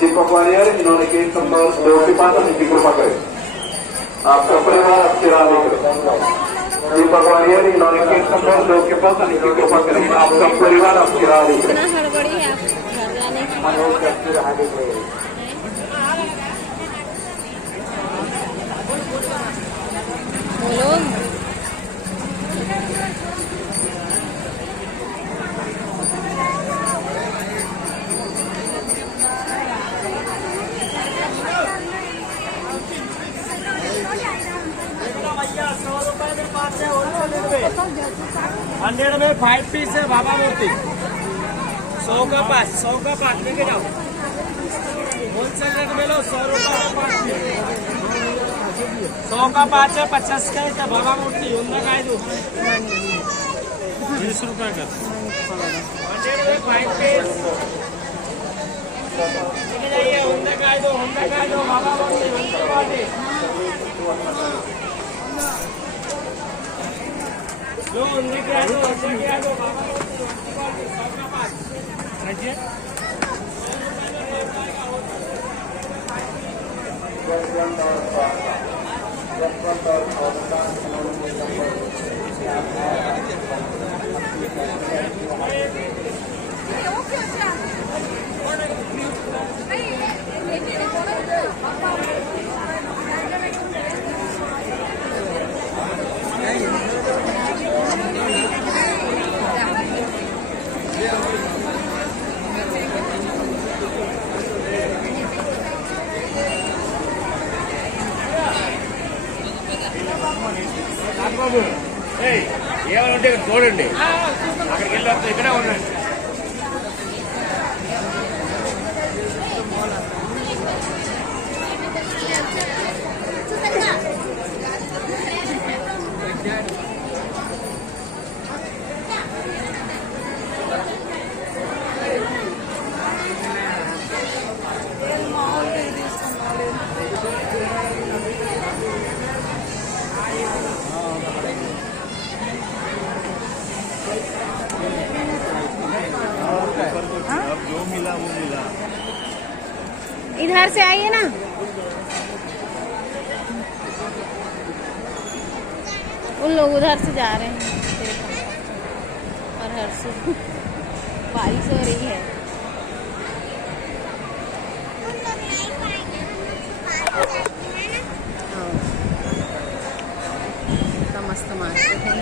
दीपक warrior इन्होंने case number 2 के 5 की कृपा करें। आपका परिवार आपके राह लेकर। दीपक वारियर इन्होंने केस नंबर 2 के 5 की कृपा करें। आपका परिवार आपके राह लेकर। 100 में 5 पीस है बाबा मूर्ति। 100 का 5 लेके जाओ। होलसेल रेट में लो 100 रुपये का 5 पीस। 100 का 5 है 50 का है बाबा मूर्ति उन्दा का 20 रुपये का 100 में 5 पीस लेके जाइए। उन्दा का बाबा मूर्ति लो उन्दा के बाबा मूर्ति 100 का 5 ఏమంటే చూడండి అక్కడికి వెళ్ళి ఇక్కడే ఉండండి. इधर से आइए ना। उन लोग उधर से जा रहे हैं और हर्षु बारिश हो रही है। तो मस्त मार्केट है।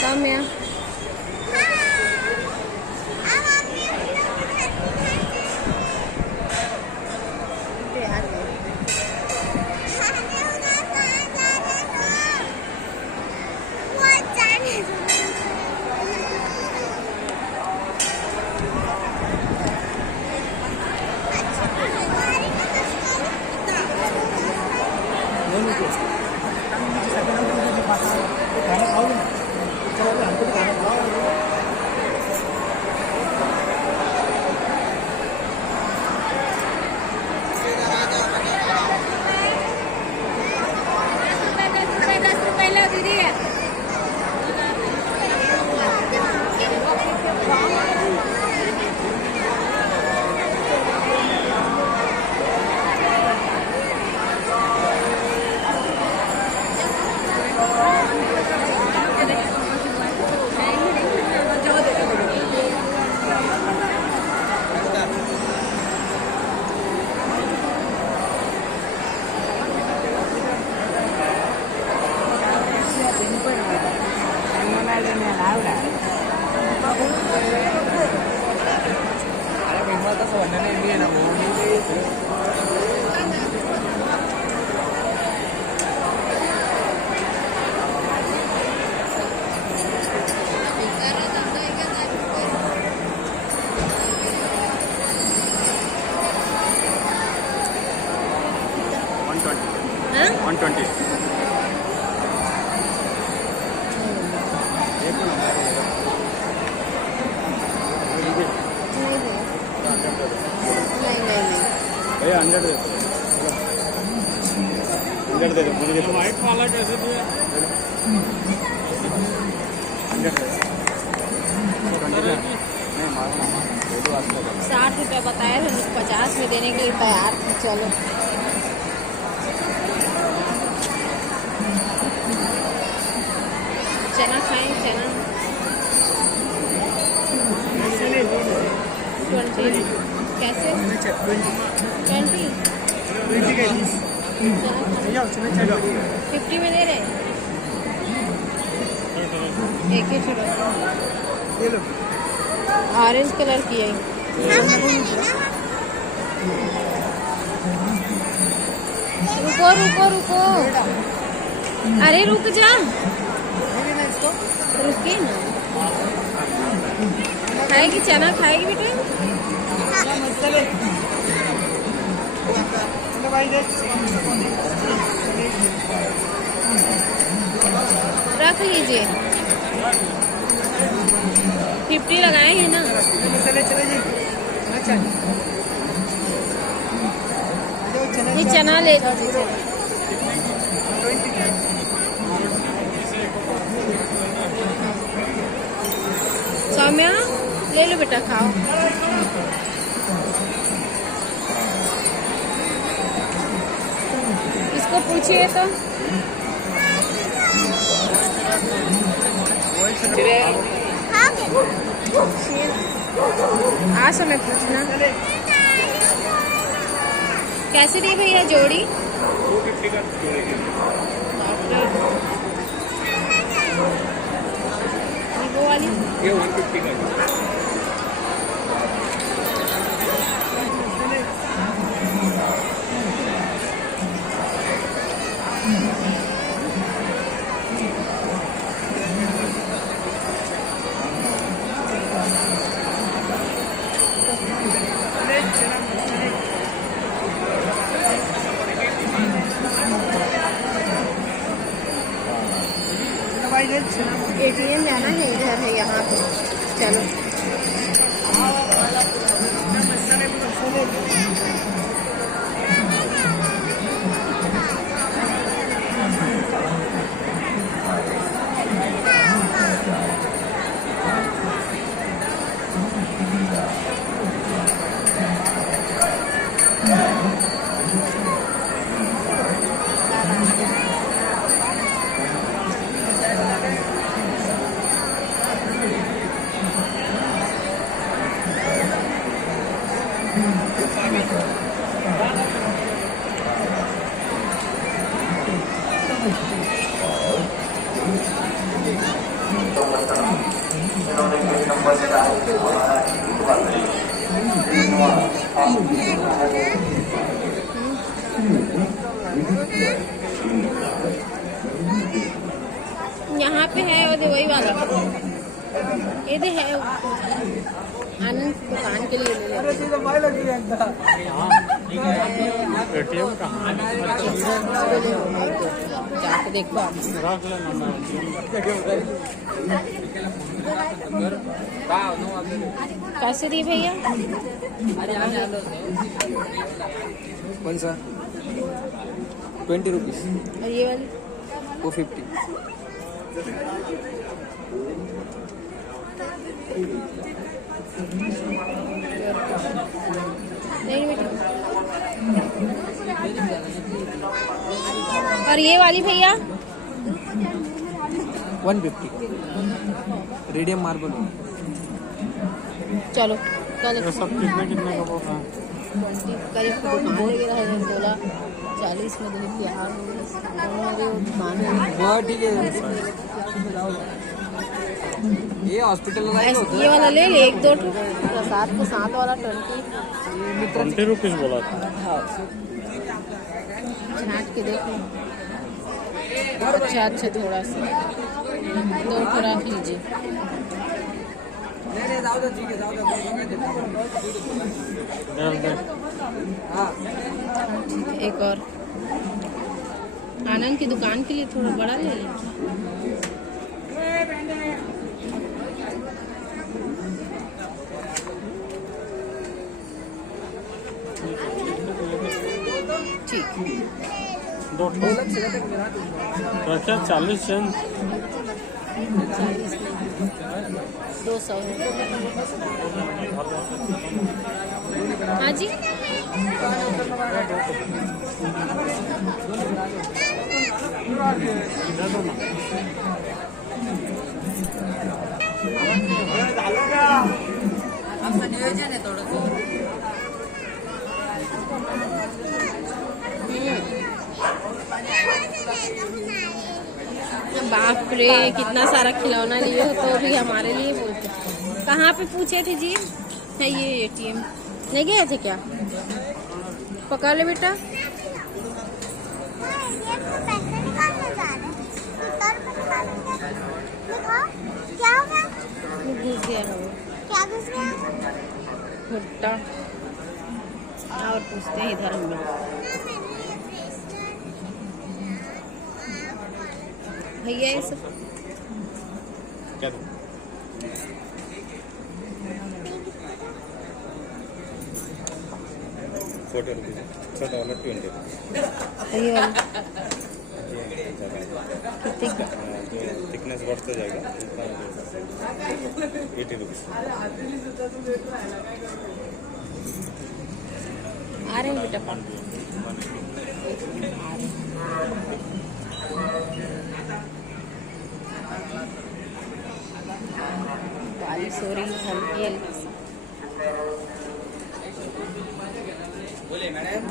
सौम्या व्हाइट वाला कैसे दिया 60 रुपये बताए थे, 50 में देने के लिए तैयार थे। चलो चना खाएं, चना 20 कैसे 50 में दे रहे हैं। एक ही छोड़ो, ऑरेंज कलर की है। रुको रुको रुको, अरे रुक जा, रुके ना। खाएगी चना, खाएगी बेटे? रख लीजिए, 50 लगाए हैं ना। ये चना ले लीजिए। सौम्या ले लो बेटा, खाओ। इसको पूछिए तो। आ समय पूछना कैसे दी भैया जोड़ी? 250 का जोड़ी। वो वाली ये 150 का। ATM जाना है, इधर है यहाँ पे। चलो यहाँ पे है वो वही वाला, ये दे है आनंद दुकान के लिए ले ले। ATM कहाँ? जाके देखो आप। रख लेना। कैसे दी भैया? कौन सा? 20 रुपीज। और ये वाली? वो 50। नहीं बेटा। और ये वाली भैया? 150 रेडियम मार्बल। चलो कल ये सब कितने का होगा? 20 करीब दुकान वगैरह है, 16-40 में देखो बिहार में दुकान है। बहुत ठीक है। ये हॉस्पिटल ये वाला ले ले, 1-2 प्रसाद को साथ वाला 20 रुपीज बोला था। छाट के देखो, अच्छा थोड़ा सा 2 को रख लीजिए। एक और आनंद की दुकान के लिए थोड़ा बड़ा ले लीजिए। ठीक 40 सेंट 200 है। हाँ जी नियोजन है थोड़ा सा। बाप रे कितना सारा खिलौना लिए हो तो भी हमारे लिए बोलते। कहाँ पे पूछे थे जी? है ये ATM ले गए थे क्या? पकड़ ले बेटा। पैसे निकालने जा रहे हैं। 70 रुपए निकालेंगे। दिखाओ क्या हो गया? ये घुस गया है वो क्या घुस गया है? भुट्टा। और पूछते हैं इधर हम लोग। भैया ये सब क्या ₹40 $20 ये वाला कितने जो थिकनेस बढ़ता जाएगा ₹80 आ रहे हैं बेटा पान बारिश हो रही है हल्की हल्की सी। बोले मैडम